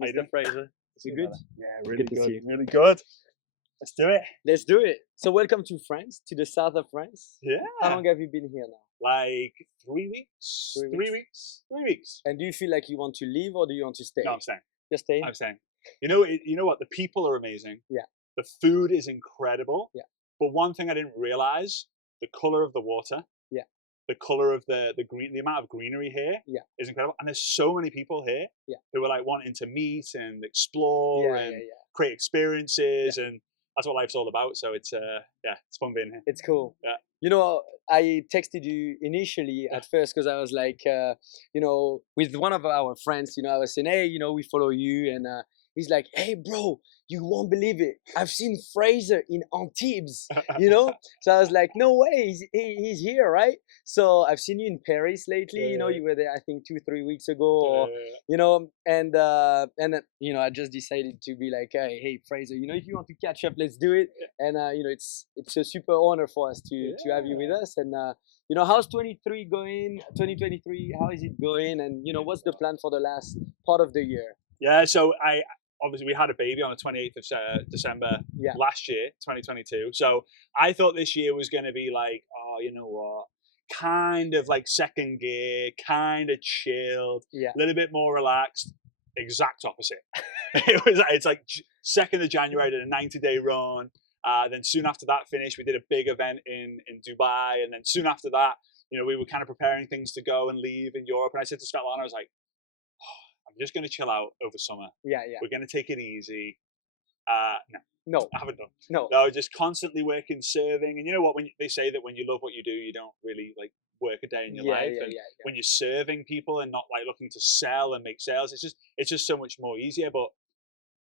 Mr. Fraser. You good? Yeah, really Good to see you. Really good. Let's do it. Let's do it. So welcome to France, to the south of France. Yeah. How long have you been here now? Like 3 weeks. 3 weeks. 3 weeks. And do you feel like you want to leave or do you want to stay? No, I'm staying. You're staying? I'm staying. You know what? The people are amazing. Yeah. The food is incredible. Yeah. But one thing I didn't realize, the color of the water. Yeah. The color of the green, the amount of greenery here is incredible. And there's so many people here who are like wanting to meet and explore and create experiences, and that's what life's all about. So it's it's fun being here. It's cool. Yeah. You know, I texted you initially at first because I was like, with one of our friends, I was saying, hey, we follow you, and he's like, hey, bro, you won't believe it. I've seen Fraser in Antibes, So I was like, no way, he's here, right? So I've seen you in Paris lately. You were there, I think, 2-3 weeks ago, and I just decided to be like, hey, Fraser, if you want to catch up, let's do it. And it's a super honor for us to have you with us. And how's 2023 going? 2023, how is it going? And what's the plan for the last part of the year? Yeah, so obviously we had a baby on the 28th of December last year, 2022. So I thought this year was going to be like, you know what, kind of like second gear, kind of chilled, a little bit more relaxed. Exact opposite. It's like 2nd of January, I did a 90-day run. Then soon after that finished, we did a big event in Dubai. And then soon after that, we were kind of preparing things to go and leave in Europe. And I said to Svetlana, I was like, I'm just going to chill out over summer. Yeah. We're going to take it easy. No, I haven't done. No, just constantly working, serving. And you know what? When they say that when you love what you do, you don't really like work a day in your life. And when you're serving people and not like looking to sell and make sales, it's just so much more easier. But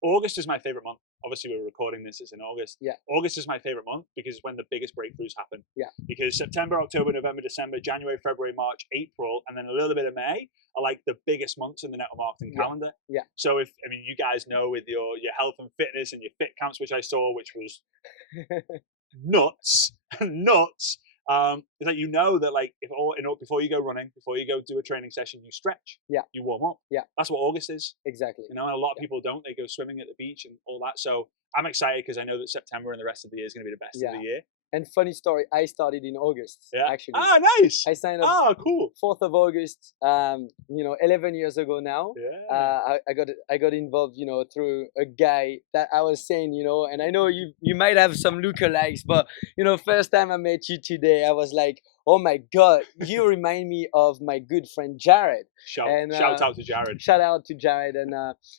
August is my favorite month. Obviously, we're recording this, it's in August. Yeah. August is my favorite month because it's when the biggest breakthroughs happen. Yeah. Because September, October, November, December, January, February, March, April, and then a little bit of May are like the biggest months in the network marketing calendar. Yeah. So you guys know with your health and fitness and your fit counts, which I saw, which was nuts. It's like that like before you go running, before you go do a training session, you stretch. Yeah. You warm up. Yeah. That's what August is. Exactly. And a lot of people don't. They go swimming at the beach and all that. So I'm excited because I know that September and the rest of the year is going to be the best of the year. And funny story, I started in August, actually. Ah, nice. I signed up cool. 4th of August, 11 years ago now. Yeah. I got involved, through a guy that I was saying, and I know you might have some lookalikes, but, first time I met you today, I was like, oh my God, you remind me of my good friend Jared. Shout out to Jared. Shout out to Jared. And,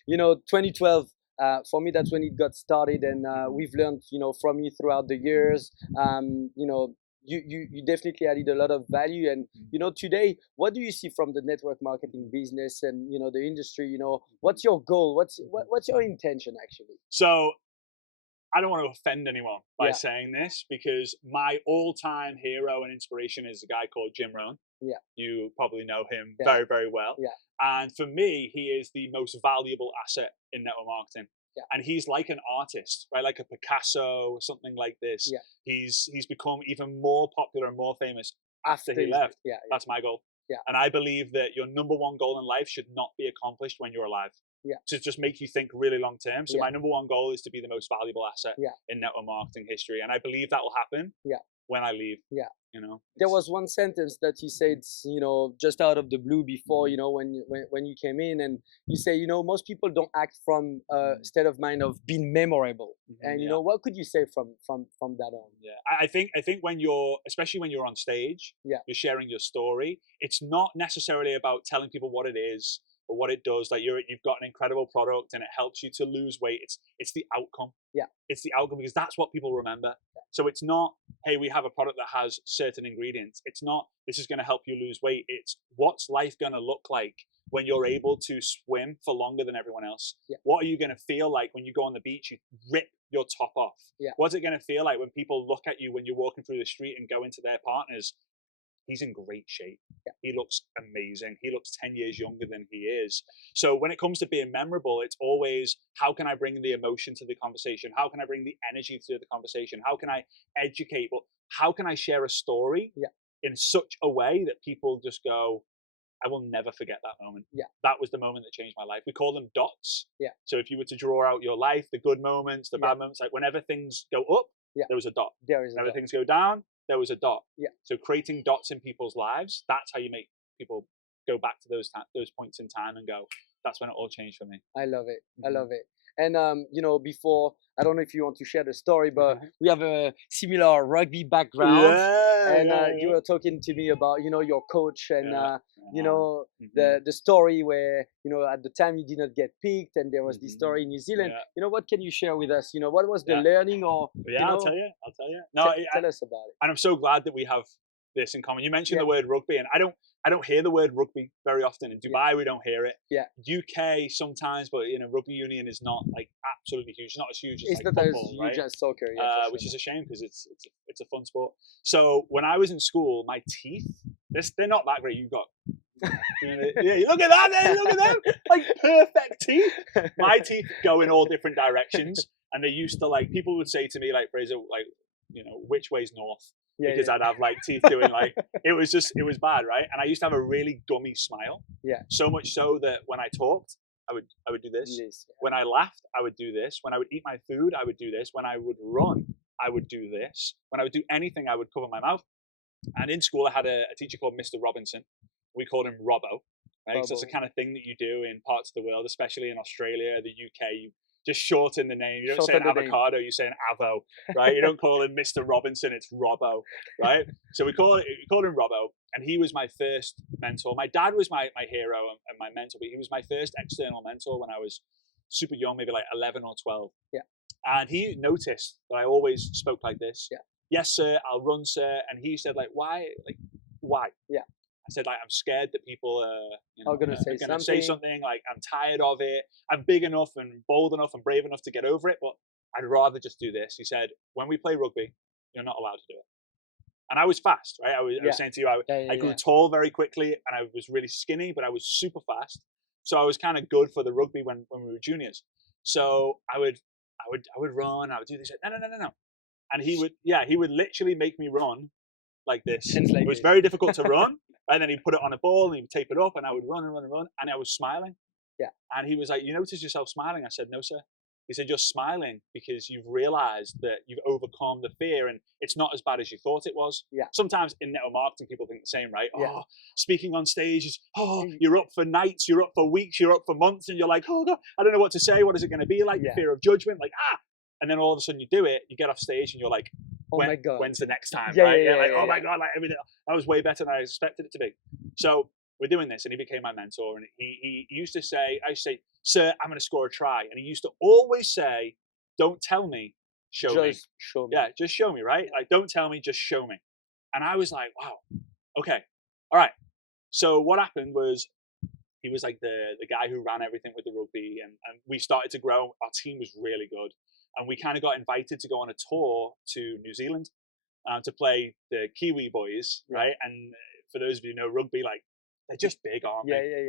2012, for me, that's when it got started, and we've learned, from you throughout the years. You definitely added a lot of value, and today, what do you see from the network marketing business and the industry? What's your goal? What's your intention actually? So, I don't want to offend anyone by saying this because my all-time hero and inspiration is a guy called Jim Rohn. Yeah, you probably know him very, very well. Yeah. And for me, he is the most valuable asset in network marketing. Yeah. And he's like an artist, right? Like a Picasso or something like this. Yeah. He's become even more popular and more famous after he left. Yeah. That's my goal. Yeah. And I believe that your number one goal in life should not be accomplished when you're alive. Yeah. To just make you think really long term. So Yeah. my number one goal is to be the most valuable asset in network marketing history. And I believe that will happen when I leave. Yeah. There was one sentence that you said, just out of the blue before, when you came in, and you say, most people don't act from a state of mind of being memorable. And what could you say from that on? Yeah, I think especially when you're on stage, you're sharing your story. It's not necessarily about telling people what it is or what it does. Like you've got an incredible product and it helps you to lose weight. It's the outcome. Yeah. It's the outcome because that's what people remember. So it's not, hey, we have a product that has certain ingredients. It's not, this is going to help you lose weight. It's what's life going to look like when you're able to swim for longer than everyone else? Yeah. What are you going to feel like when you go on the beach, you rip your top off? Yeah. What's it going to feel like when people look at you when you're walking through the street and go into their partners? He's in great shape. Yeah. He looks amazing. He looks 10 years younger than he is. So when it comes to being memorable, it's always, how can I bring the emotion to the conversation? How can I bring the energy to the conversation? How can I educate? But how can I share a story in such a way that people just go, I will never forget that moment. Yeah. That was the moment that changed my life. We call them dots. Yeah. So if you were to draw out your life, the good moments, the bad moments, like whenever things go up, there was a dot. There is a whenever dot. things go down, there was a dot. Yeah. So creating dots in people's lives, that's how you make people go back to those points in time and go, that's when it all changed for me. I love it. I love it. And you know, before, I don't know if you want to share the story, but we have a similar rugby background. You were talking to me about, you know, your coach and you know, the story where, you know, at the time you did not get picked, and there was this story in New Zealand. You know, what can you share with us? You know, what was the learning, or you know, I'll tell you. No, tell us about it. And I'm so glad that we have this in common. You mentioned the word rugby, and I don't hear the word rugby very often. In Dubai, we don't hear it. UK sometimes, but you know, rugby union is not like absolutely huge. It's not as huge as it's like not football, as right? huge as soccer, which is a shame because it's a fun sport. So when I was in school, my teeth, they're not that great. You got, look at that, there, look at them, like perfect teeth. My teeth go in all different directions, and they used to like people would say to me like, Fraser, like, you know, which way's north? Because I'd have like teeth doing like it was bad, right? And I used to have a really gummy smile. Yeah. So much so that when I talked, I would do this. When I laughed, I would do this. When I would eat my food, I would do this. When I would run, I would do this. When I would do anything, I would cover my mouth. And in school, I had a teacher called Mr. Robinson. We called him Robbo. Right? So it's the kind of thing that you do in parts of the world, especially in Australia, the UK. You just shorten the name. You don't say an avocado, you say an avo, right? You don't call him Mr. Robinson, it's Robbo, right? So we called him Robbo, and he was my first mentor. My dad was my hero and my mentor, but he was my first external mentor when I was super young, maybe like 11 or 12. Yeah. And he noticed that I always spoke like this. Yeah. Yes, sir, I'll run, sir. And he said, like, why? Like, why? Yeah. I said, like, I'm scared that people are going to say something. Like, I'm tired of it. I'm big enough and bold enough and brave enough to get over it, but I'd rather just do this. He said, when we play rugby, you're not allowed to do it. And I was fast, right? I was saying to you, I grew tall very quickly, and I was really skinny, but I was super fast. So I was kind of good for the rugby when we were juniors. So I would run. I would do this. No. And he would literally make me run like this. It was very difficult to run. And then he'd put it on a ball and he'd tape it up, and I would run and run and run, and I was smiling. Yeah. And he was like, "You notice yourself smiling?" I said, "No, sir." He said, "You're smiling because you've realized that you've overcome the fear, and it's not as bad as you thought it was." Yeah. Sometimes in network marketing, people think the same, right? Yeah. Oh, speaking on stage is, you're up for nights, you're up for weeks, you're up for months, and you're like, oh God, I don't know what to say. What is it going to be like? The fear of judgment, like and then all of a sudden you do it, you get off stage, and you're like, my God, when's the next time? Right? My God, like everything. That was way better than I expected it to be. So we're doing this, and he became my mentor. And he used to say, I used to say, "Sir, I'm going to score a try." And he used to always say, "Don't tell me, show me." Show me. Yeah, just show me, right? Like, don't tell me, just show me. And I was like, wow, okay, all right. So what happened was, he was like the guy who ran everything with the rugby, and we started to grow. Our team was really good. And we kind of got invited to go on a tour to New Zealand to play the Kiwi boys, right? And for those of you who know rugby, like, they're just big, aren't they?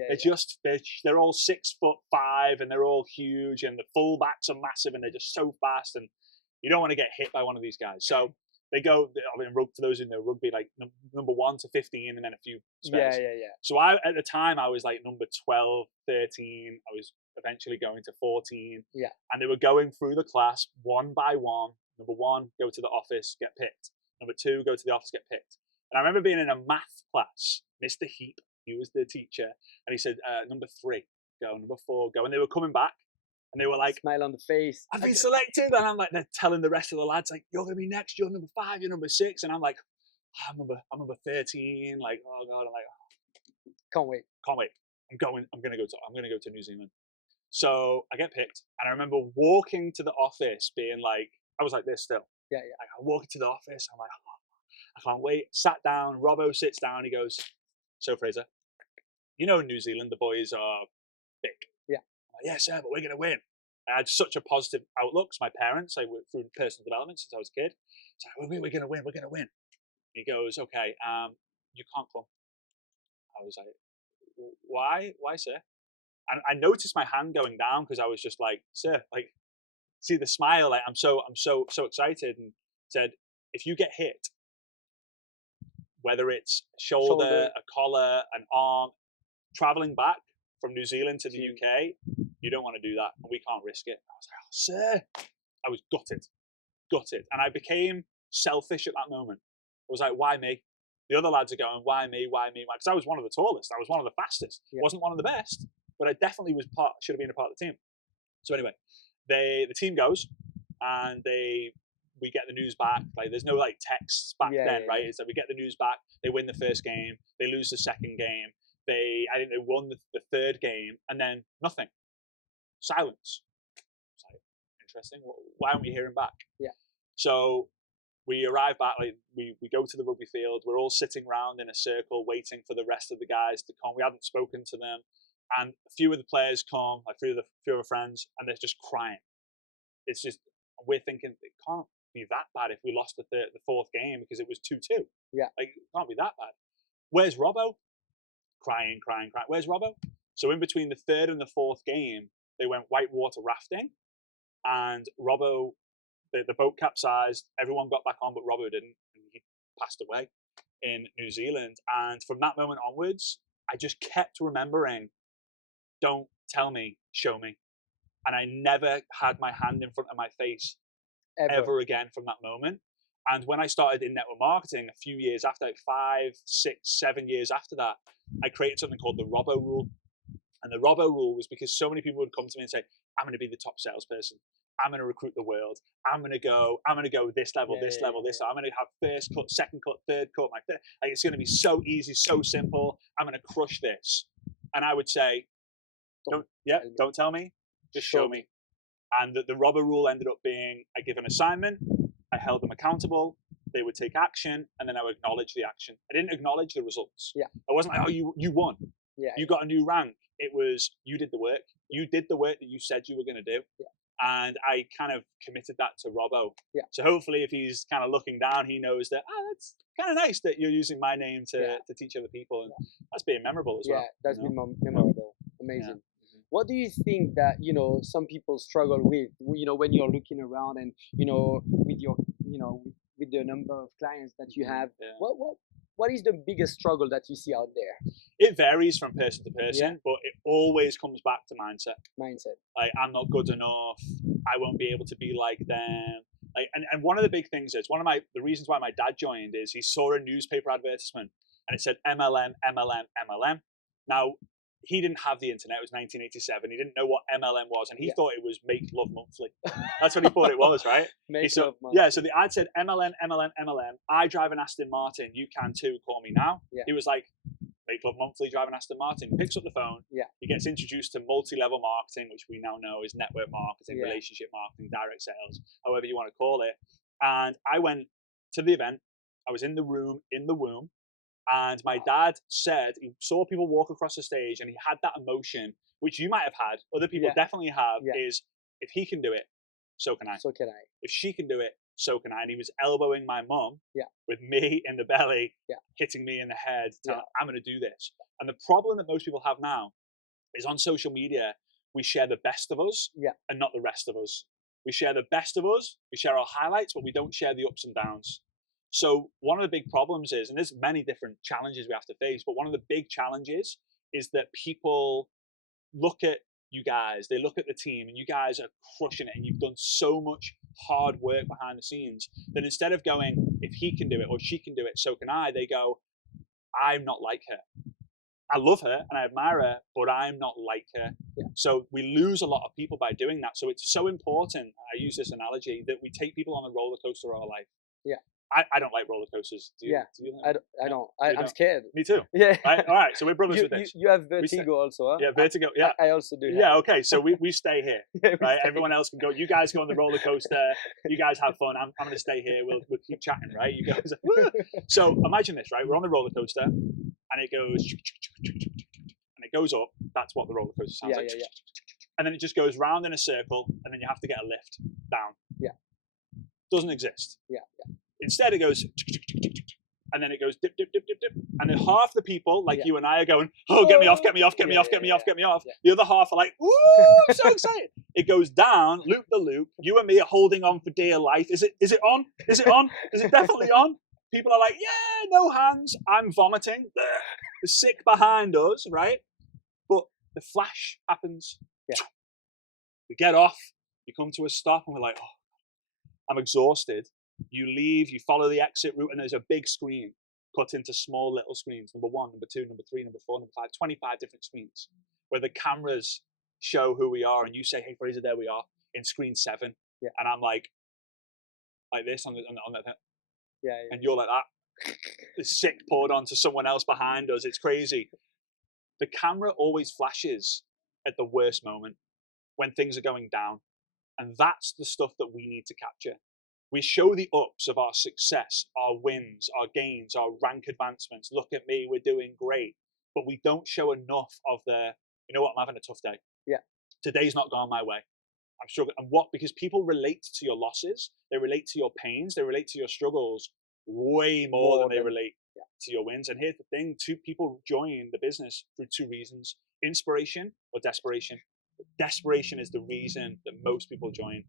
They're all 6'5", and they're all huge, and the fullbacks are massive, and they're just so fast, and you don't want to get hit by one of these guys. So they go, I mean, for those who know rugby, like number 1 to 15, and then a few spells. So at the time, I was like number 12, 13. I was eventually going to 14. Yeah. And they were going through the class one by one. Number 1, go to the office, get picked. Number 2, go to the office, get picked. And I remember being in a math class, Mr. Heap, he was the teacher, and he said, number 3, go, number 4, go. And they were coming back, and they were like, smile on the face. I've been selected. And I'm like, they're telling the rest of the lads, like, you're going to be next, you're number 5, you're number 6. And I'm like, I'm number 13. Like, oh God, I'm like, can't wait. I'm going to go to New Zealand. So I get picked, and I remember walking to the office being like, I was like this still. Yeah. Like, I'm walking to the office. I'm like, I can't wait. Sat down. Robbo sits down. He goes, "So Fraser, you know, in New Zealand, the boys are big." Yeah. I'm like, "Yeah, sir, but we're going to win." I had such a positive outlook. My parents, I went through personal development since I was a kid. So we're going to win. We're going to win. He goes, "Okay, you can't come." I was like, "Why, sir?" And I noticed my hand going down because I was just like, "Sir, like, see the smile? Like, I'm so excited." And said, "If you get hit, whether it's shoulder, a collar, an arm, traveling back from New Zealand to the UK, you don't want to do that, and we can't risk it. I was like, oh, sir. I was gutted. And I became selfish at that moment. I was like, why me? The other lads are going, why me? Because I was one of the tallest. I was one of the fastest. Yeah. Wasn't one of the best, but I definitely should have been a part of the team. So anyway, the team goes, and we get the news back. Like, there's no like texts back then, right? So we get the news back. They win the first game. They lose the second game. I think they won the third game, and then nothing. Silence. It's like, interesting. Why aren't we hearing back? Yeah. So we arrive back. Like, we go to the rugby field. We're all sitting around in a circle, waiting for the rest of the guys to come. We hadn't spoken to them, and a few of the players come, like a few of our friends, and they're just crying. It's just, we're thinking it can't be that bad if we lost the fourth game, because it was 2-2. Yeah. Like, it can't be that bad. Where's Robbo? Crying. Where's Robbo? So in between the third and the fourth game, they went whitewater rafting, and Robbo, the boat capsized. Everyone got back on, but Robbo didn't, and he passed away in New Zealand. And from that moment onwards, I just kept remembering, don't tell me, show me. And I never had my hand in front of my face ever again from that moment. And when I started in network marketing a few years after, like 5, 6, 7 years after that, I created something called the Robbo Rule. And the Robbo Rule was because so many people would come to me and say, I'm going to be the top salesperson. I'm going to recruit the world. I'm going to go this level, this level. I'm going to have first cut, second cut, third cut. Like, it's going to be so easy, so simple. I'm going to crush this. And I would say, don't tell me, just show me. And the Robbo Rule ended up being, I give an assignment, I held them accountable, they would take action, and then I would acknowledge the action. I didn't acknowledge the results. Yeah. I wasn't like, oh, you won. Yeah. You got a new rank. It was, you did the work. You did the work that you said you were going to do. Yeah. And I kind of committed that to Robbo. Yeah. So hopefully if he's kind of looking down, he knows that, that's kind of nice that you're using my name to teach other people. And that's being memorable as well. Yeah, that's been memorable. Amazing. Yeah. What do you think that, some people struggle with, when you're looking around and, with your, with the number of clients that you have, what is the biggest struggle that you see out there? It varies from person to person, but it always comes back to mindset. Like, I'm not good enough. I won't be able to be like them. Like, and one of the big things is, the reasons why my dad joined is he saw a newspaper advertisement and it said MLM, MLM, MLM. Now, he didn't have the internet. It was 1987. He didn't know what MLM was, and he thought it was Make Love Monthly. That's what he thought it was, right? Love Monthly. Yeah, so the ad said MLM, MLM, MLM. I drive an Aston Martin. You can too. Call me now. Yeah. He was like, Make Love Monthly, drive an Aston Martin. He picks up the phone. Yeah. He gets introduced to multi-level marketing, which we now know is network marketing, relationship marketing, direct sales, however you want to call it. And I went to the event. I was in the room, in the womb. And my dad said he saw people walk across the stage, and he had that emotion, which you might have had, other people definitely have, is, if he can do it, so can I. So can I. If she can do it, so can I. And he was elbowing my mum with me in the belly, hitting me in the head, telling, I'm going to do this. And the problem that most people have now is, on social media, we share the best of us and not the rest of us. We share the best of us, we share our highlights, but we don't share the ups and downs. So one of the big problems is, and there's many different challenges we have to face, but one of the big challenges is that people look at you guys, they look at the team, and you guys are crushing it, and you've done so much hard work behind the scenes, that instead of going, if he can do it or she can do it, so can I, they go, I'm not like her. I love her and I admire her, but I'm not like her. Yeah. So we lose a lot of people by doing that. So it's so important, I use this analogy, that we take people on the roller coaster of our life. Yeah. I don't like roller coasters. Do you? Do you like I don't. I'm scared. Me too. Yeah. Right? All right. So we're brothers with this. You have vertigo also, huh? Yeah, vertigo. Yeah. I also do. Yeah. Okay. So we stay here. Right. Everyone else can go. You guys go on the roller coaster. You guys have fun. I'm going to stay here. We'll keep chatting. Right. You guys. So imagine this. Right. We're on the roller coaster, and it goes, and it goes up. That's what the roller coaster sounds like. Yeah. And then it just goes round in a circle, and then you have to get a lift down. Yeah. Doesn't exist. Yeah. Instead, it goes, and then it goes dip, dip, dip, dip, dip. And then half the people, like you and I, are going, oh, get me off, get me off, get me off, get me off, get me off. The other half are like, ooh, I'm so excited. It goes down, loop the loop. You and me are holding on for dear life. Is it on? Is it on? Is it definitely on? People are like, yeah, no hands. I'm vomiting. The sick behind us, right? the flash happens. Yeah. We get off, you come to a stop, and we're like, oh, I'm exhausted. You leave, you follow the exit route, and there's a big screen cut into small little screens. Number 1, number 2, number 3, number 4, number 5, 25 different screens where the cameras show who we are, and you say, hey, Fraser, there we are in screen 7. Yeah. And I'm like this on that. Yeah. And you're like that. The sick poured onto someone else behind us. It's crazy. The camera always flashes at the worst moment when things are going down. And that's the stuff that we need to capture. We show the ups of our success, our wins, our gains, our rank advancements. Look at me, we're doing great. But we don't show enough of the, you know what, I'm having a tough day. Yeah. Today's not gone my way. I'm struggling. And what? Because people relate to your losses, they relate to your pains, they relate to your struggles way more than they relate to your wins. And here's the thing, 2 people join the business through 2 reasons: inspiration or desperation. Desperation is the reason that most people join.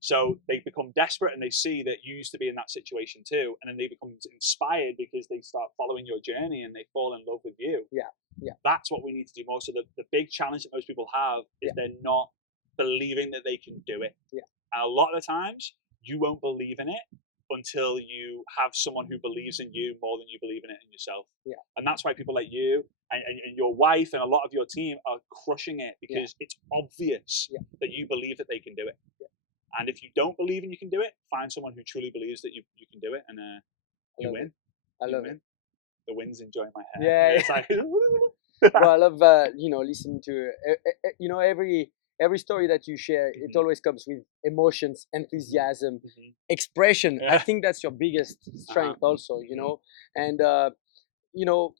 So they become desperate and they see that you used to be in that situation too. And then they become inspired because they start following your journey and they fall in love with you. Yeah. Yeah. That's what we need to do more. So the big challenge that most people have is they're not believing that they can do it. Yeah. And a lot of the times you won't believe in it until you have someone who believes in you more than you believe in it in yourself. Yeah. And that's why people like you and your wife and a lot of your team are crushing it, because it's obvious that you believe that they can do it. Yeah. And if you don't believe and you can do it, find someone who truly believes that you can do it, and you win. I love it. The wind's enjoying my hair. Yeah. It's like, well, I love listening to every story that you share. It always comes with emotions, enthusiasm, expression. I think that's your biggest strength also, you know. And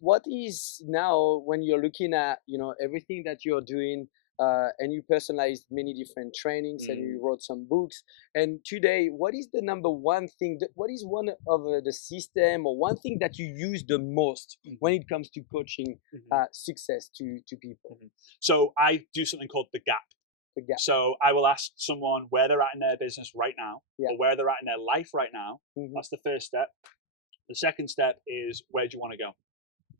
what is now, when you're looking at everything that you're doing, and you personalized many different trainings and you wrote some books, and today, what is the number one thing what is one of the system or one thing that you use the most when it comes to coaching success to people? So I do something called the gap. So I will ask someone where they're at in their business right now, or where they're at in their life right now. That's the first step. The second step is, where do you want to go?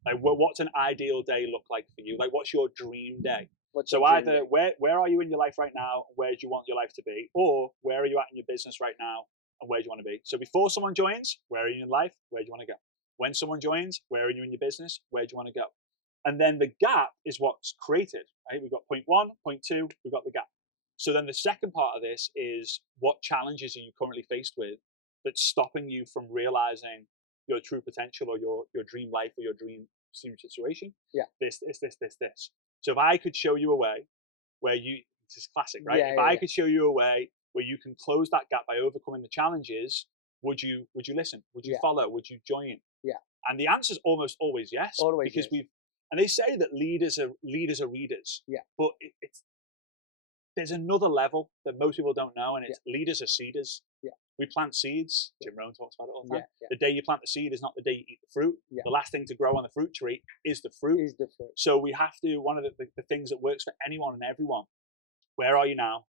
Like, what's an ideal day look like for you? Like, what's your dream day? So either where are you in your life right now, where do you want your life to be, or where are you at in your business right now, and where do you want to be? So before someone joins, where are you in life? Where do you want to go? When someone joins, where are you in your business? Where do you want to go? And then the gap is what's created, right? We've got point 1, point 2, we've got the gap. So then the second part of this is, what challenges are you currently faced with that's stopping you from realizing your true potential, or your dream life, or your dream situation? This. So if I could show you a way where this is classic, right? If I could show you a way where you can close that gap by overcoming the challenges, would you listen? Would you follow? Would you join? Yeah. And the answer is almost always yes. Always, because yes. And they say that leaders are readers. Yeah. But there's another level that most people don't know, and it's leaders are seeders. Yeah. We plant seeds. Jim Rohn talks about it all the time. The day you plant the seed is not the day you eat the fruit. The last thing to grow on the fruit tree is the fruit. So we have to, one of the things that works for anyone and everyone, where are you now?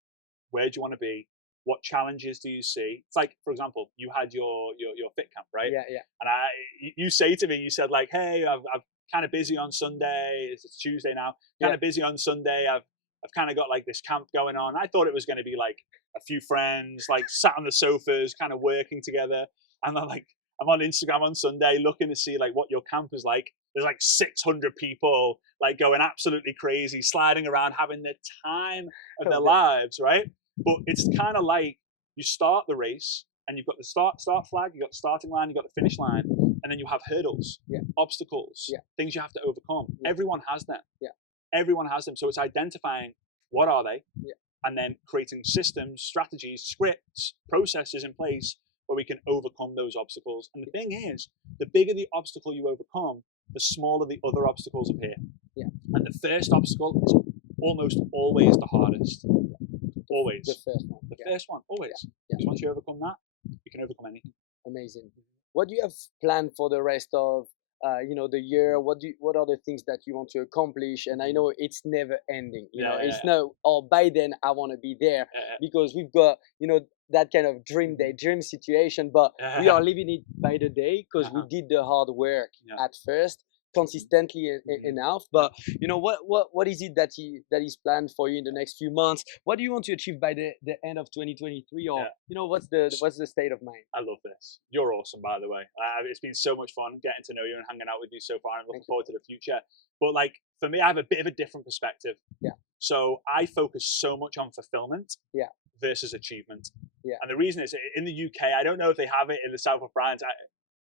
Where do you want to be? What challenges do you see? It's like, for example, you had your fit camp, right? Yeah. And you say to me, you said like, hey, I'm kind of busy on Sunday. It's Tuesday now. Kind of busy on Sunday. I've kind of got like this camp going on. I thought it was going to be like a few friends, like sat on the sofas, kind of working together. And I'm on Instagram on Sunday looking to see like what your camp is like. There's like 600 people like going absolutely crazy, sliding around, having the time of their lives, right? But it's kind of like you start the race and you've got the start flag, you've got the starting line, you've got the finish line, and then you have hurdles, obstacles, things you have to overcome. Everyone has them. Everyone has them. So it's identifying what are they, and then creating systems, strategies, scripts, processes in place where we can overcome those obstacles. And the thing is, the bigger the obstacle you overcome, the smaller the other obstacles appear. And the first obstacle is almost always the hardest. Always. The first one. The first one, always. Because once you overcome that, you can overcome anything. Amazing. What do you have planned for the rest of the year? What are the things that you want to accomplish? And I know it's never ending. It's no, by then I want to be there, because we've got that kind of dream situation, but we are living it by the day, because we did the hard work at first. consistently enough. But you know, what is it that is planned for you in the next few months? What do you want to achieve by the end of 2023? Or you know, what's the state of mind? I love this. You're awesome, by the way. It's been so much fun getting to know you and hanging out with you so far. I'm looking forward to the future. But like for me, I have a bit of a different perspective. Yeah. So I focus so much on fulfillment. Yeah. Versus achievement. Yeah. And the reason is in the UK, I don't know if they have it in the south of France.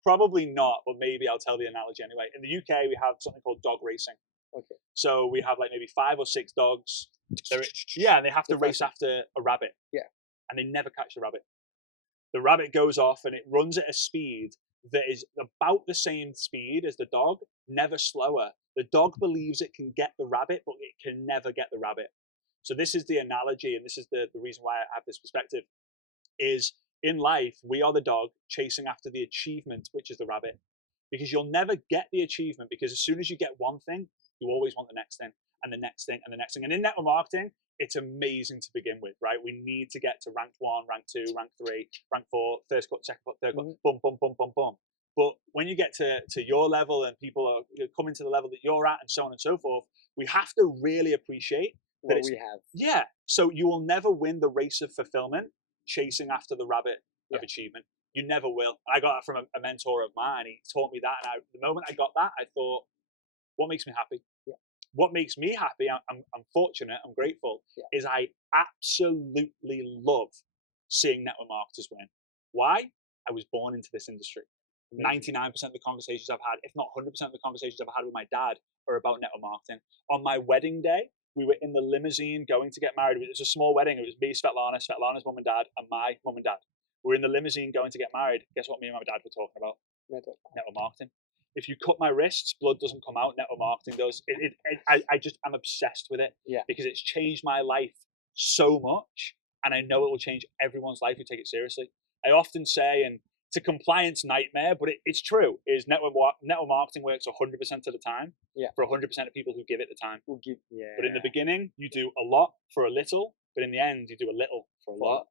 Probably not, but maybe I'll tell the analogy anyway. In the UK, we have something called dog racing. Okay. So we have like maybe 5 or 6 dogs. And they have to race after a rabbit. Yeah. And they never catch the rabbit. The rabbit goes off and it runs at a speed that is about the same speed as the dog, never slower. The dog believes it can get the rabbit, but it can never get the rabbit. So this is the analogy, and this is the reason why I have this perspective, is in life, we are the dog chasing after the achievement, which is the rabbit. Because you'll never get the achievement, because as soon as you get one thing, you always want the next thing, and the next thing, and the next thing. And in network marketing, it's amazing to begin with, right? We need to get to rank 1, rank 2, rank 3, rank 4, first cut, second cut, third cut, boom, boom, boom, boom, boom. But when you get to your level and people are coming to the level that you're at and so on and so forth, we have to really appreciate what we have. Yeah. So you will never win the race of fulfillment chasing after the rabbit of achievement. You never will. I got that from a mentor of mine. He taught me that. And the moment I got that, I thought, what makes me happy? Yeah. What makes me happy, I'm fortunate, I'm grateful, is I absolutely love seeing network marketers win. Why? I was born into this industry. 99% of the conversations I've had, if not 100% of the conversations I've had with my dad, are about network marketing. On my wedding day, we were in the limousine going to get married. It was a small wedding. It was me, Svetlana's mum and dad, and my mum and dad. We were in the limousine going to get married. Guess what me and my dad were talking about? Network marketing. If you cut my wrists, blood doesn't come out. Network marketing does. I'm obsessed with it because it's changed my life so much, and I know it will change everyone's life who take it seriously. I often say, and it's a compliance nightmare, but it's true, is network marketing works 100% of the time for 100% of people who give it the time. But in the beginning, you do a lot for a little, but in the end, you do a little for a lot.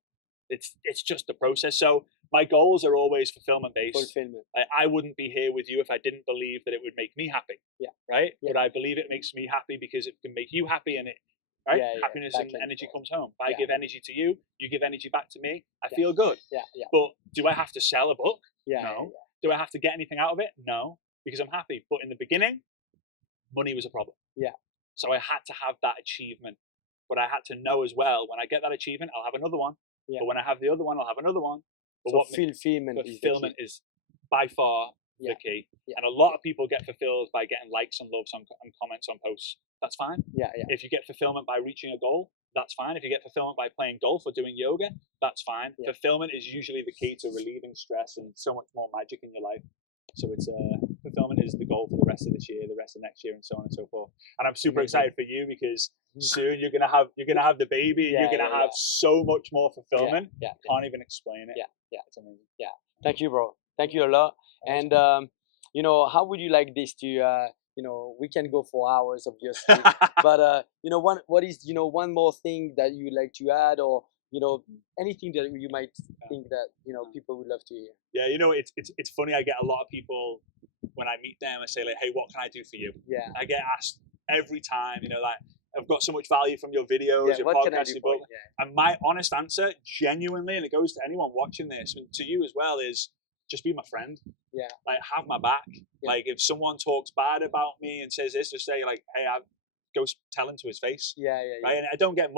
It's just the process. So my goals are always fulfillment based. I wouldn't be here with you if I didn't believe that it would make me happy. Right? But I believe it makes me happy because it can make you happy, and it right? Happiness and energy comes home. If I give energy to you, you give energy back to me, I feel good. But do I have to sell a book? No. Do I have to get anything out of it? No, because I'm happy. But in the beginning, money was a problem. So I had to have that achievement. But I had to know as well, when I get that achievement, I'll have another one. But when I have the other one, I'll have another one. But so fulfillment is by far the key. And a lot of people get fulfilled by getting likes and loves and comments on posts. That's fine. If you get fulfillment by reaching a goal, that's fine. If you get fulfillment by playing golf or doing yoga, that's fine. Fulfillment is usually the key to relieving stress and so much more magic in your life. So it's fulfillment is the goal for the rest of this year, the rest of next year, and so on and so forth. And I'm super excited for you because soon you're gonna have the baby, and you're gonna have so much more fulfillment. Can't even explain it. It's amazing. Thank you, bro. Thank you a lot. And you know, how would you like this to you know, we can go for hours, obviously, but you know, what is, you know, one more thing that you would like to add, or you know, anything that you might think that, you know, people would love to hear? Yeah, you know, it's funny. I get a lot of people when I meet them. I say like, "Hey, what can I do for you?" I get asked every time. You know, like, I've got so much value from your videos, your podcast, your book. And my honest answer, genuinely, and it goes to anyone watching this, and to you as well, is just be my friend. Like, have my back. Like, if someone talks bad about me and says this, just say like, "Hey, go tell him to his face." Right. And I don't get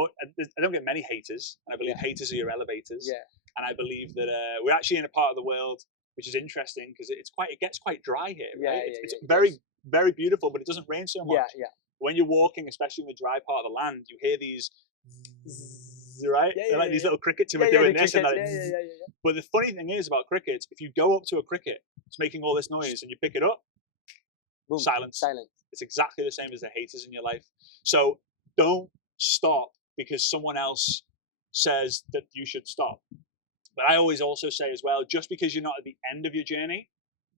many haters, and I believe haters are your elevators. And I believe that we're actually in a part of the world which is interesting because it gets quite dry here. Right? It's very, very beautiful, but it doesn't rain so much. When you're walking, especially in the dry part of the land, you hear these, right? They're like these little crickets who are doing this. And But the funny thing is about crickets, if you go up to a cricket, it's making all this noise, and you pick it up, boom, silence. It's exactly the same as the haters in your life. So don't stop because someone else says that you should stop. But I always also say as well, just because you're not at the end of your journey,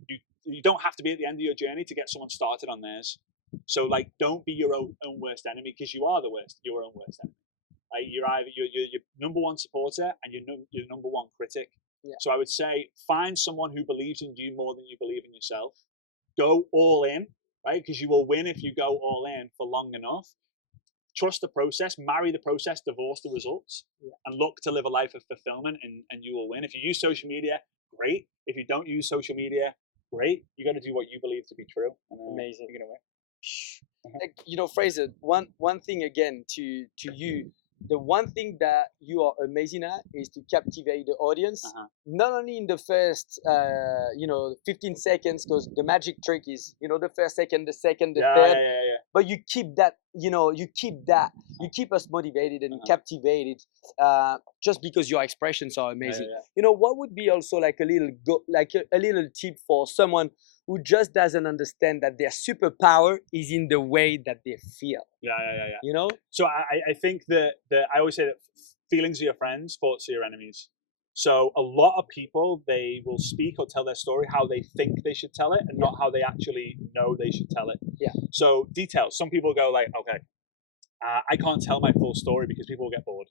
you don't have to be at the end of your journey to get someone started on theirs. So like, don't be your own worst enemy, because you are your own worst enemy. Like, you're either your number one supporter and your number one critic. So I would say, find someone who believes in you more than you believe in yourself. Go all in right? Because you will win if you go all in for long enough. Trust the process, marry the process, divorce the results, and look to live a life of fulfillment, and you will win. If you use social media, great. If you don't use social media, great. You got to do what you believe to be true. Amazing. You're gonna win. Like, you know, Fraser, one thing again to you, the one thing that you are amazing at is to captivate the audience, not only in the first 15 seconds, because the magic trick is, you know, the first second, the second, the third, but you keep that, you keep us motivated and captivated, just because your expressions are amazing. You know, what would be also like a little tip for someone who just doesn't understand that their superpower is in the way that they feel? You know? So I think that I always say that feelings are your friends, thoughts are your enemies. So a lot of people, they will speak or tell their story how they think they should tell it, and not how they actually know they should tell it. So details. Some people go like, okay, I can't tell my full story because people will get bored.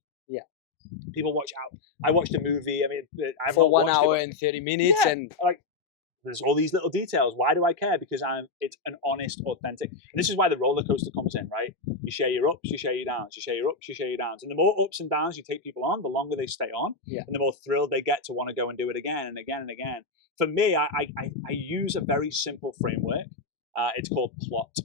People watch out. I watched a movie. I mean, I've for not 1 watched hour it, and 30 minutes, and like, there's all these little details. Why do I care? Because it's an honest, authentic. And this is why the roller coaster comes in, right? You share your ups, you share your downs, you share your ups, you share your downs. And the more ups and downs you take people on, the longer they stay on, and the more thrilled they get to want to go and do it again and again and again. For me, I use a very simple framework. It's called plot,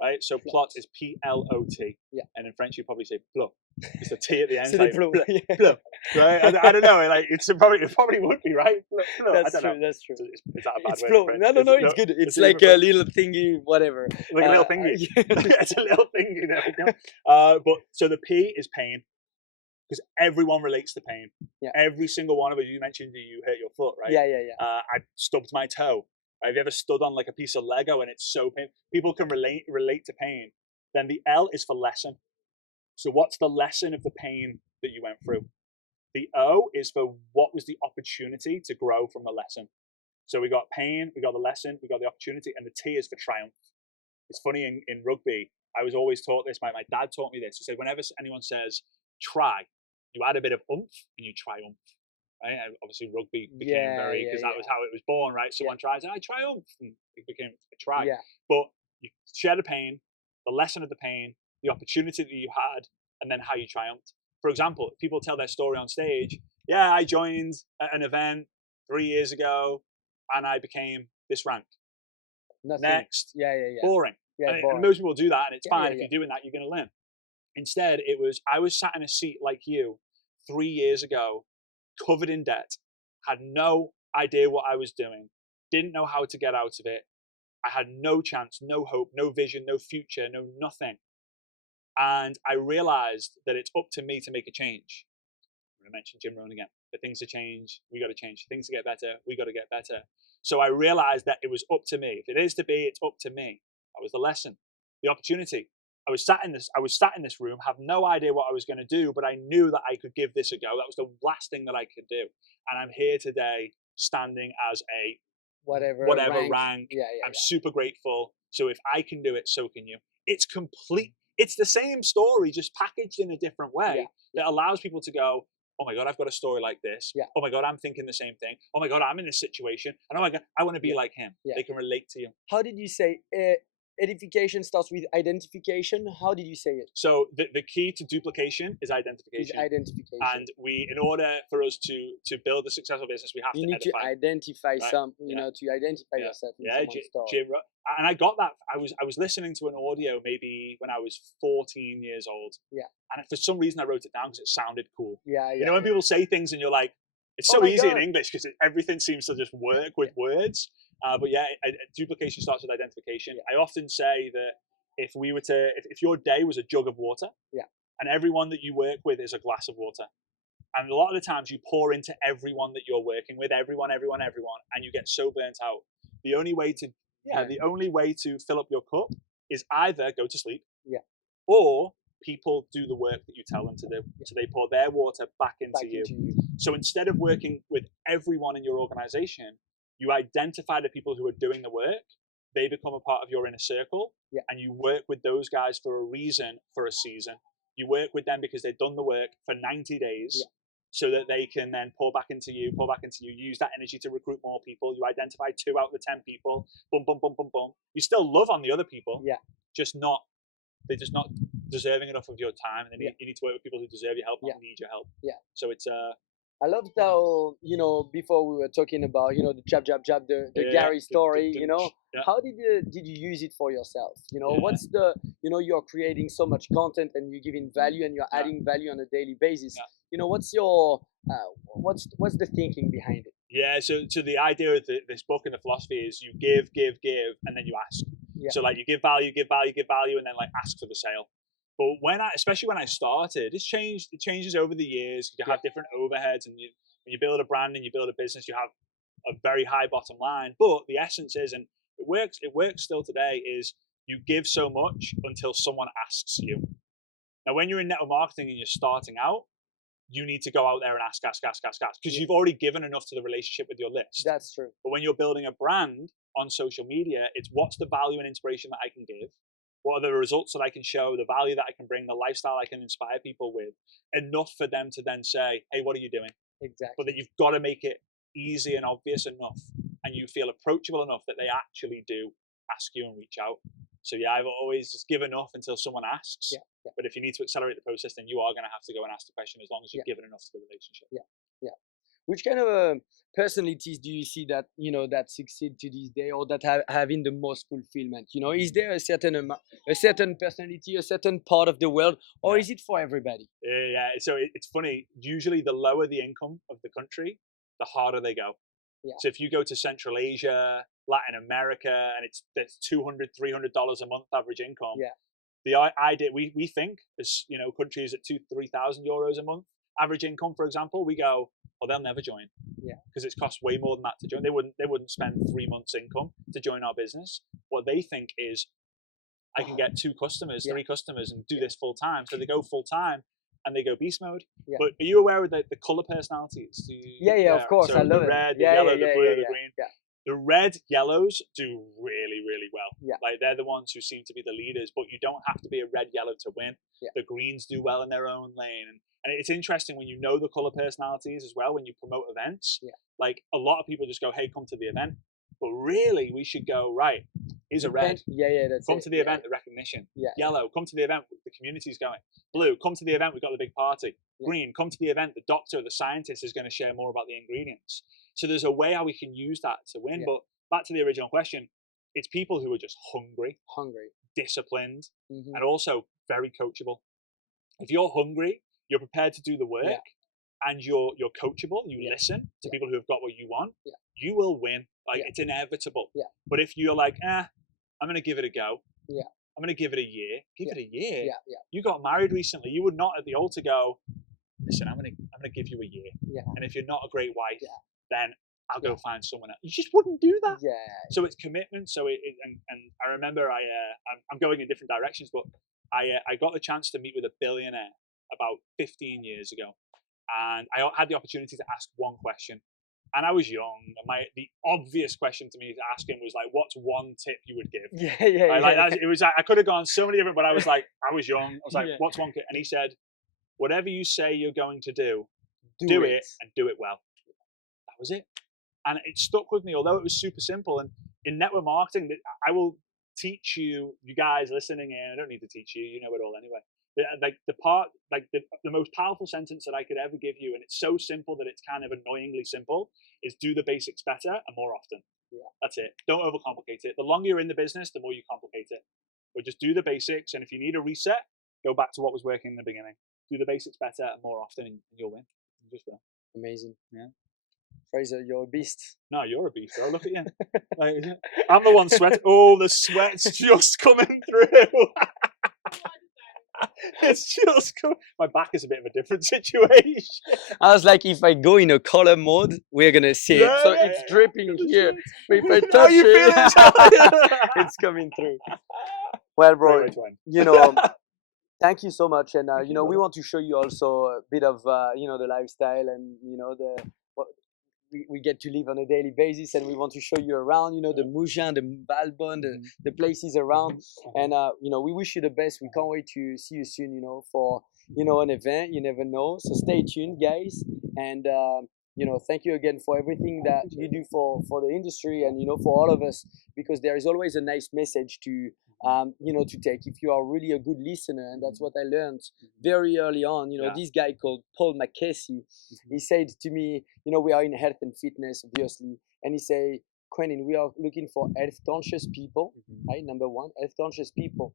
right? So plot is P-L-O-T. And in French, you probably say plot. It's a T at the end. Like, plot, right? I don't know. Like it probably would be, right? Plot. That's true. That's true. Is that a bad it's word? No, it's good. It's like a little thingy, whatever. Like a little thingy. It's a little thingy. But so the P is pain, because everyone relates to pain. Every single one of us. You mentioned you hurt your foot, right? I stubbed my toe. Have you ever stood on like a piece of Lego and it's so painful? People can relate to pain. Then the L is for lesson. So what's the lesson of the pain that you went through? The O is for what was the opportunity to grow from the lesson. So we got pain, we got the lesson, we got the opportunity, and the T is for triumph. It's funny, in rugby, I was always taught this, my dad taught me this. He said, whenever anyone says try, you add a bit of oomph and you triumph. Right? And obviously rugby became because that was how it was born, right? Someone tries, I triumph, and it became a try. But you share the pain, the lesson of the pain, the opportunity that you had, and then how you triumphed. For example, if people tell their story on stage, I joined an event 3 years ago and I became this rank. Nothing. Next. Boring. Boring. And most people do that, and it's fine. If you're doing that, you're going to learn. Instead, I was sat in a seat like you 3 years ago, covered in debt, had no idea what I was doing, didn't know how to get out of it. I had no chance, no hope, no vision, no future, no nothing. And I realized that it's up to me to make a change. I mentioned Jim Rohn again. For things to change, we got to change. For things to get better, we got to get better. So I realized that it was up to me. If it is to be, it's up to me. That was the lesson, the opportunity. I was sat in this room, have no idea what I was going to do, but I knew that I could give this a go. That was the last thing that I could do. And I'm here today, standing as a whatever rank. I'm super grateful. So if I can do it, so can you. It's complete. It's the same story, just packaged in a different way that allows people to go, oh my God, I've got a story like this. Oh my God, I'm thinking the same thing. Oh my God, I'm in this situation. And oh my God, I want to be like him. They can relate to you. How did you say edification starts with identification? How did you say it? So the key to duplication is identification. And in order for us to build a successful business, we have to need to identify to identify yourself in someone's story. And I got that. I was listening to an audio maybe when I was 14 years old. And for some reason I wrote it down because it sounded cool. You know when people say things and you're like, it's so easy in English because everything seems to just work with words. But duplication starts with identification. I often say that if your day was a jug of water, and everyone that you work with is a glass of water, and a lot of the times you pour into everyone that you're working with, everyone, and you get so burnt out. The only way to fill up your cup is either go to sleep, or people do the work that you tell them to do. So they pour their water back into you. So instead of working with everyone in your organization, you identify the people who are doing the work. They become a part of your inner circle, and you work with those guys for a reason, for a season. You work with them because they've done the work for 90 days, so that they can then pour back into you, use that energy to recruit more people. You identify 2 out of the 10 people, boom, boom, boom, boom, boom. You still love on the other people, they're just not deserving enough of your time, and you need to work with people who deserve your help, not need your help. So it's I loved how, before we were talking about, the jab, the Gary story, how did you use it for yourself? What's the, you're creating so much content and you're giving value and you're adding value on a daily basis. What's your, what's the thinking behind it? Yeah, so the idea of this book and the philosophy is you give, and then you ask. So like you give value, and then like ask for the sale. But especially when I started, it's changed. It changes over the years. You have different overheads, and when you build a brand and you build a business, you have a very high bottom line. But the essence is, and it works still today, is you give so much until someone asks you. Now, when you're in network marketing and you're starting out, you need to go out there and ask, because you've already given enough to the relationship with your list. That's true. But when you're building a brand on social media, it's what's the value and inspiration that I can give? What are the results that I can show, the value that I can bring, the lifestyle I can inspire people with, enough for them to then say, hey, what are you doing? Exactly. But that you've got to make it easy and obvious enough, and you feel approachable enough that they actually do ask you and reach out. So yeah, I've always just give enough until someone asks. But if you need to accelerate the process, then you are going to have to go and ask the question, as long as you've given enough to the relationship. Which kind of personalities do you see that that succeed to this day, or that having the most fulfillment? Is there a certain personality, a certain part of the world, or is it for everybody? Yeah. So it's funny. Usually, the lower the income of the country, the harder they go. So if you go to Central Asia, Latin America, and it's $200, $300 a month average income. The idea we think as countries at €2,000-3,000 a month average income, for example, we go, well, they'll never join. Because it's cost way more than that to join. They wouldn't spend 3 months income to join our business. What they think is, I can get 2 customers, 3 customers, and do this full time. So they go full time and they go beast mode. But are you aware of the color personalities? Of course. So I love the red, it. the yellow, the blue, the green. The red yellows do really, really well. Like they're the ones who seem to be the leaders, but you don't have to be a red yellow to win. The greens do well in their own lane. And it's interesting when you know the color personalities as well, when you promote events. Like a lot of people just go, hey, come to the event. But really, we should go, right, here's a red. That's come to the event, the recognition. Yellow, come to the event, the community's going. Blue, come to the event, we've got the big party. Green, come to the event, the doctor, the scientist is going to share more about the ingredients. So there's a way how we can use that to win. But back to the original question, it's people who are just hungry, disciplined, and also very coachable. If you're hungry, you're prepared to do the work, and you're coachable, you listen to people who have got what you want, you will win. Like it's inevitable. But if you're like, I'm going to give it a go. I'm going to give it a year. Give it a year. You got married recently. You would not at the altar go, listen, I'm going to give you a year. And if you're not a great wife, then I'll go find someone else. You just wouldn't do that. So it's commitment. So and I remember I'm going in different directions, but I got the chance to meet with a billionaire about 15 years ago, and I had the opportunity to ask one question. And I was young. The obvious question to me to ask him was like, "What's one tip you would give?" It was. I could have gone so many different, but I was like, I was young. I was like, "What's one?" And he said, "Whatever you say you're going to do, do it and do it well." That was it, and it stuck with me. Although it was super simple. And in network marketing, I will teach you guys listening in. I don't need to teach you. You know it all anyway. The most powerful sentence that I could ever give you, and it's so simple that it's kind of annoyingly simple, is do the basics better and more often. That's it. Don't overcomplicate it. The longer you're in the business, the more you complicate it. But just do the basics, and if you need a reset, go back to what was working in the beginning. Do the basics better and more often, and you'll win. You just will. Amazing. Fraser, you're a beast. No, you're a beast, bro. Look at you. I'm the one sweating. Oh, the sweat's just coming through. It's just my back is a bit of a different situation. I was like, if I go in a color mode, we're gonna see it. So it's dripping here. But if I touch it, it's coming through. Well, bro, thank you so much. And we want to show you also a bit of the lifestyle and what we get to live on a daily basis, and we want to show you around, the Mougins, the Valbonne, the places around, and we wish you the best. We can't wait to see you soon, for an event. You never know, so stay tuned, guys. And thank you again for everything that you do for the industry and for all of us, because there is always a nice message to to take if you are really a good listener. And that's what I learned very early on. This guy called Paul McKessie, he said to me, we are in health and fitness, obviously, and he say, Quentin, we are looking for health conscious people, right? Number one, health conscious people,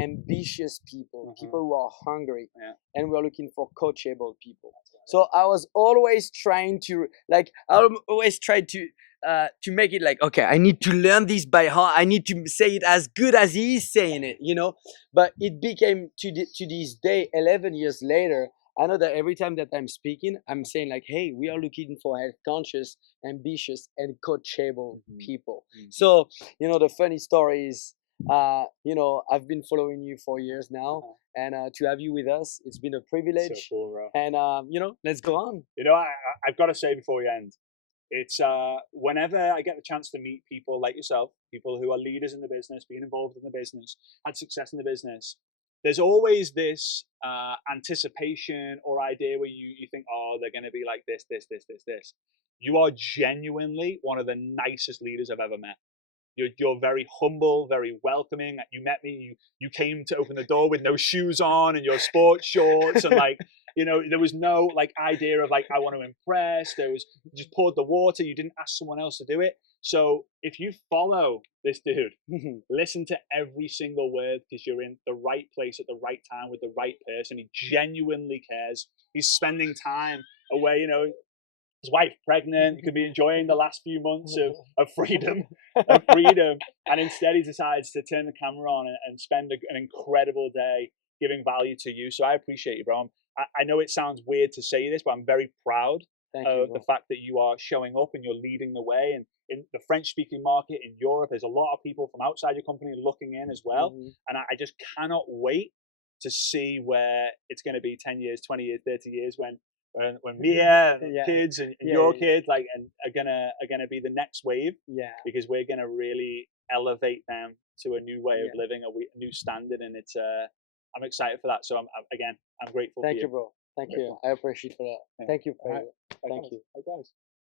ambitious people, people who are hungry, and we're looking for coachable people. So I was always trying to make it like, okay, I need to learn this by heart. I need to say it as good as he's saying it, But it became to this day, 11 years later, I know that every time that I'm speaking, I'm saying like, hey, we are looking for health conscious, ambitious, and coachable people. So, the funny story is, I've been following you for years now, and to have you with us, it's been a privilege. So cool, bro. And let's go on. I've got to say before we end, it's whenever I get the chance to meet people like yourself, people who are leaders in the business, being involved in the business, had success in the business, there's always this anticipation or idea where you think, oh, they're going to be like this. You are genuinely one of the nicest leaders I've ever met. You're very humble, very welcoming. You met me, you came to open the door with no shoes on and your sports shorts, and there was no idea of I want to impress. You just poured the water. You didn't ask someone else to do it. So if you follow this dude, listen to every single word, because you're in the right place at the right time with the right person. He genuinely cares. He's spending time away, his wife pregnant, could be enjoying the last few months of freedom, and instead he decides to turn the camera on and spend an incredible day giving value to you. So I appreciate you, bro. I know it sounds weird to say this, but I'm very proud of the fact that you are showing up and you're leading the way. And in the French-speaking market in Europe, there's a lot of people from outside your company looking in as well. And I just cannot wait to see where it's going to be 10 years, 20 years, 30 years when Mia and kids and your kids are gonna be the next wave, because we're gonna really elevate them to a new way of living, a new standard, and it's I'm excited for that. So I'm grateful. Thank for you, bro. Thank you. I appreciate for that. Thank you. Thank you. Bye, guys.